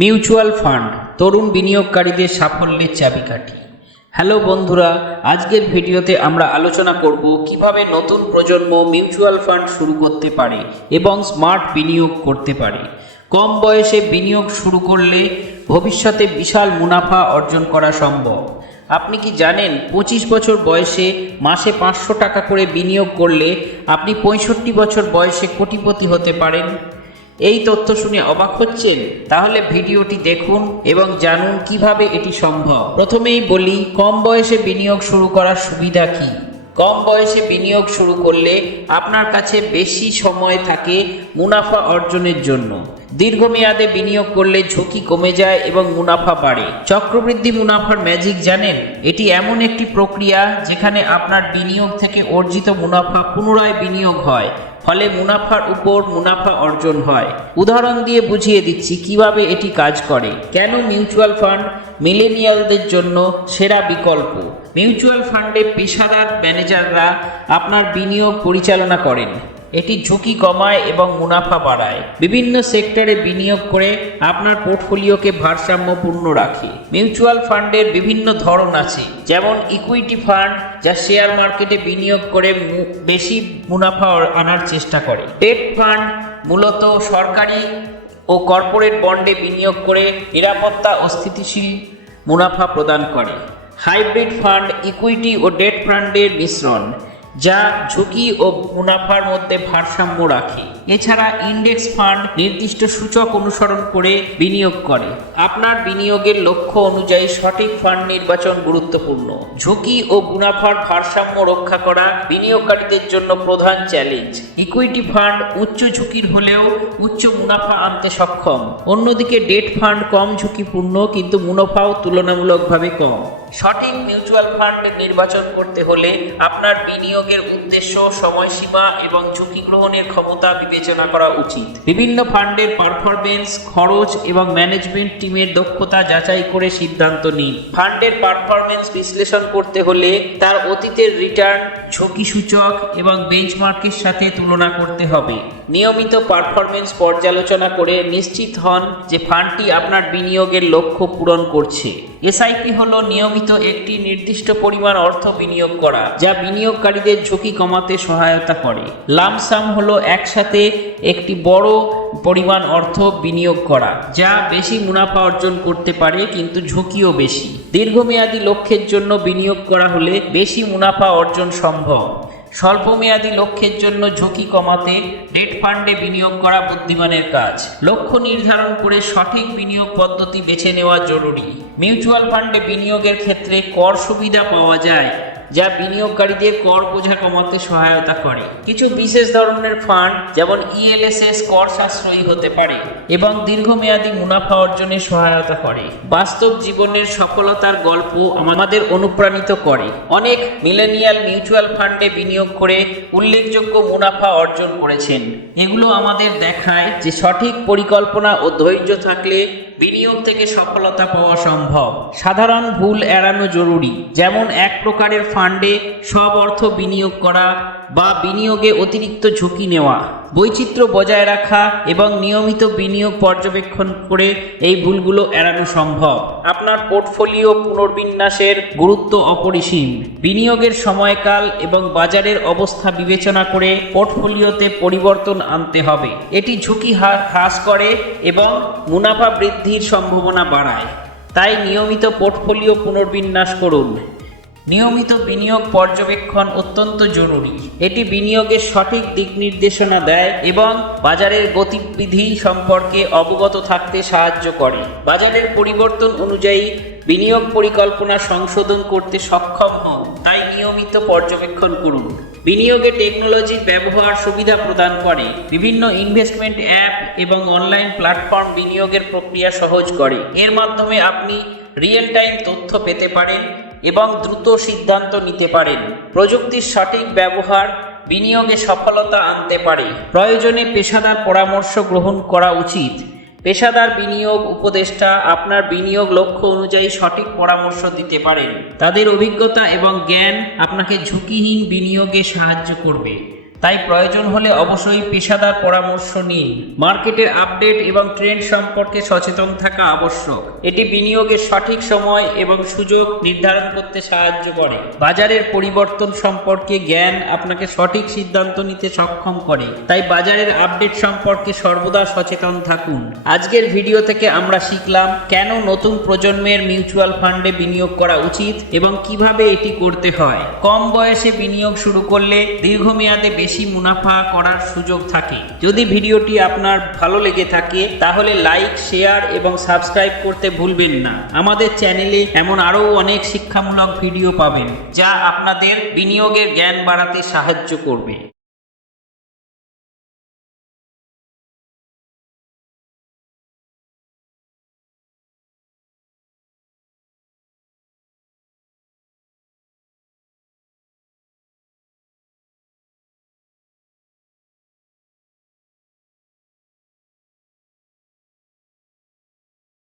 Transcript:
Mutual fund তরুণ বিনিয়োগকারীদের সাফল্যের চাবিকাঠি। হ্যালো বন্ধুরা, আজকের ভিডিওতে আমরা আলোচনা করব কিভাবে নতুন প্রজন্ম মিউচুয়াল ফান্ড শুরু করতে পারে এবং স্মার্ট বিনিয়োগ করতে পারে। কম বয়সে বিনিয়োগ শুরু করলে ভবিষ্যতে বিশাল মুনাফা অর্জন করা সম্ভব। আপনি কি জানেন 25 বছর বয়সে মাসে 500 টাকা করে বিনিয়োগ করলে আপনি 65 বছর বয়সে কোটিপতি হতে পারেন? এই তথ্য শুনে অবাক হচ্ছেন? তাহলে ভিডিওটি দেখুন এবং জানুন কিভাবে এটি সম্ভব। প্রথমেই বলি, কম বয়সে বিনিয়োগ শুরু করার সুবিধা কি। কম বয়সে বিনিয়োগ শুরু করলে আপনার কাছে বেশি সময় থাকে মুনাফা অর্জনের জন্য। দীর্ঘমেয়াদে বিনিয়োগ করলে ঝুঁকি কমে যায় এবং মুনাফা বাড়ে। চক্রবৃদ্ধি মুনাফার ম্যাজিক জানেন? এটি এমন একটি প্রক্রিয়া যেখানে আপনার বিনিয়োগ থেকে অর্জিত মুনাফা পুনরায় বিনিয়োগ হয়, ফলে মুনাফার উপর মুনাফা অর্জন হয়। উদাহরণ দিয়ে বুঝিয়ে দিচ্ছি কিভাবে এটি কাজ করে। কেন মিউচুয়াল ফান্ড মিলেনিয়ালদের জন্য সেরা বিকল্প? মিউচুয়াল ফান্ডে পেশাদার ম্যানেজাররা আপনার বিনিয়োগ পরিচালনা করেন। এটি ঝুঁকি কমায় এবং মুনাফা বাড়ায়। বিভিন্ন সেক্টরে বিনিয়োগ করে আপনার পোর্টফোলিওকে ভারসাম্যপূর্ণ রাখে। মিউচুয়াল ফান্ডের বিভিন্ন ধরন আছে, যেমন ইকুইটি ফান্ড, যা শেয়ার মার্কেটে বিনিয়োগ করে বেশি মুনাফা আনার চেষ্টা করে। ডেট ফান্ড মূলত সরকারি ও কর্পোরেট বন্ডে বিনিয়োগ করে নিরাপত্তা ও স্থিতিশীল মুনাফা প্রদান করে। হাইব্রিড ফান্ড ইকুইটি ও ডেট ফান্ডের মিশ্রণ, যা ঝুঁকি ও মুনাফার মধ্যে ভারসাম্য রাখে। এছাড়া ইন্ডেক্স ফান্ড নির্দিষ্ট সূচক অনুসরণ করে বিনিয়োগ করে। আপনার বিনিয়োগের লক্ষ্য অনুযায়ী সঠিক ফান্ড নির্বাচন গুরুত্বপূর্ণ। ঝুঁকি ও মুনাফার ভারসাম্য রক্ষা করা বিনিয়োগকারীদের জন্য প্রধান চ্যালেঞ্জ। ইকুইটি ফান্ড উচ্চ ঝুঁকির হলেও উচ্চ মুনাফা আনতে সক্ষম। অন্যদিকে ডেট ফান্ড কম ঝুঁকিপূর্ণ কিন্তু মুনাফাও তুলনামূলকভাবে কম। সঠিক মিউচুয়াল ফান্ড নির্বাচন করতে হলে আপনার বিনিয়োগের উদ্দেশ্য, সময়সীমা এবং ঝুঁকি গ্রহণের ক্ষমতা বিবেচনা করা উচিত। বিভিন্ন ফান্ডের পারফরমেন্স, খরচ এবং ম্যানেজমেন্ট টিমের দক্ষতা যাচাই করে সিদ্ধান্ত নিন। ফান্ডের পারফরমেন্স বিশ্লেষণ করতে হলে তার অতীতের রিটার্ন, ঝুঁকি সূচক এবং বেঞ্চমার্কের সাথে তুলনা করতে হবে। নিয়মিত পারফরমেন্স পর্যালোচনা করে নিশ্চিত হন যে ফান্ডটি আপনার বিনিয়োগের লক্ষ্য পূরণ করছে। এসআইপি হলো নিয়মিত একটি নির্দিষ্ট পরিমাণ অর্থ বিনিয়োগ করা, যা বিনিয়োগকারীদের ঝুঁকি কমাতে সহায়তা করে। লামসাম হলো একসাথে একটি বড় পরিমাণ অর্থ বিনিয়োগ করা, যা বেশি মুনাফা অর্জন করতে পারে কিন্তু ঝুঁকিও বেশি। দীর্ঘমেয়াদী লক্ষ্যের জন্য বিনিয়োগ করা হলে বেশি মুনাফা অর্জন সম্ভব। স্বল্পমেয়াদী লক্ষ্যের জন্য ঝুঁকি কমাতে ডেট ফান্ডে বিনিয়োগ করা বুদ্ধিমানের কাজ। লক্ষ্য নির্ধারণ করে সঠিক বিনিয়োগ পদ্ধতি বেছে নেওয়া জরুরি। মিউচুয়াল ফান্ডে বিনিয়োগের ক্ষেত্রে কর সুবিধা পাওয়া যায়, যা বিনিয়োগকারীদের কর বোঝা কমাতে সহায়তা করে। কিছু বিশেষ ধরনের ফান্ড, যেমন ইএলএসএস, কর সাশ্রয়ী হতে পারে এবং দীর্ঘমেয়াদী মুনাফা অর্জনে সহায়তা করে। বাস্তব জীবনের সফলতার গল্প আমাদের অনুপ্রাণিত করে। অনেক মিলেনিয়াল মিউচুয়াল ফান্ডে বিনিয়োগ করে উল্লেখযোগ্য মুনাফা অর্জন করেছেন। এগুলো আমাদের দেখায় যে সঠিক পরিকল্পনা ও ধৈর্য থাকলে বিনিয়োগ থেকে সফলতা পাওয়া সম্ভব। সাধারণ ভুল এড়ানো জরুরি, যেমন এক প্রকারের ফান্ডে সব অর্থ বিনিয়োগ করা বা বিনিয়োগে অতিরিক্ত ঝুঁকি নেওয়া। বৈচিত্র্য বজায় রাখা এবং নিয়মিত বিনিয়োগ পর্যবেক্ষণ করে এই ভুলগুলো এড়ানো সম্ভব। আপনার পোর্টফোলিও পুনর্বিন্যাসের গুরুত্ব অপরিসীম। বিনিয়োগের সময়কাল এবং বাজারের অবস্থা বিবেচনা করে পোর্টফোলিওতে পরিবর্তন আনতে হবে। এটি ঝুঁকি হ্রাস করে এবং মুনাফা বৃদ্ধির সম্ভাবনা বাড়ায়। তাই নিয়মিত পোর্টফোলিও পুনর্বিন্যাস করুন। নিয়মিত বিনিয়োগ পর্যবেক্ষণ অত্যন্ত জরুরি। এটি বিনিয়োগের সঠিক দিক নির্দেশনা দেয় এবং বাজারের গতিবিধি সম্পর্কে অবগত থাকতে সাহায্য করে। বাজারের পরিবর্তন অনুযায়ী বিনিয়োগ পরিকল্পনা সংশোধন করতে সক্ষম হন। তাই নিয়মিত পর্যবেক্ষণ করুন। বিনিয়োগে টেকনোলজির ব্যবহার সুবিধা প্রদান করে। বিভিন্ন ইনভেস্টমেন্ট অ্যাপ এবং অনলাইন প্ল্যাটফর্ম বিনিয়োগের প্রক্রিয়া সহজ করে। এর মাধ্যমে আপনি রিয়েল টাইম তথ্য পেতে পারেন এবং দ্রুত সিদ্ধান্ত নিতে পারেন। প্রযুক্তির সঠিক ব্যবহার বিনিয়োগে সফলতা আনতে পারে। প্রয়োজনে পেশাদার পরামর্শ গ্রহণ করা উচিত। পেশাদার বিনিয়োগ উপদেষ্টা আপনার বিনিয়োগ লক্ষ্য অনুযায়ী সঠিক পরামর্শ দিতে পারেন। তাদের অভিজ্ঞতা এবং জ্ঞান আপনাকে ঝুঁকিহীন বিনিয়োগে সাহায্য করবে। তাই প্রয়োজন হলে অবশ্যই পেশাদার পরামর্শ নিন। মার্কেটের আপডেট এবং ট্রেন্ড সম্পর্কে সচেতন থাকা আবশ্যক। এটি বিনিয়োগের সঠিক সময় এবং সুযোগ নির্ধারণ করতে সাহায্য করে। বাজারের পরিবর্তন সম্পর্কে জ্ঞান আপনাকে সঠিক সিদ্ধান্ত নিতে সক্ষম করে। তাই বাজারের আপডেট সম্পর্কে সর্বদা সচেতন থাকুন। আজকের ভিডিও থেকে আমরা শিখলাম কেন নতুন প্রজন্মের মিউচুয়াল ফান্ডে বিনিয়োগ করা উচিত এবং কিভাবে এটি করতে হয়। কম বয়সে বিনিয়োগ শুরু করলে দীর্ঘমেয়াদে বেশি মুনাফা করার সুযোগ থাকে। যদি ভিডিওটি আপনার ভালো লেগে থাকে তাহলে লাইক, শেয়ার এবং সাবস্ক্রাইব করতে ভুলবেন না। আমাদের চ্যানেলে এমন আরও অনেক শিক্ষামূলক ভিডিও পাবেন যা আপনাদের বিনিয়োগের জ্ঞান বাড়াতে সাহায্য করবে।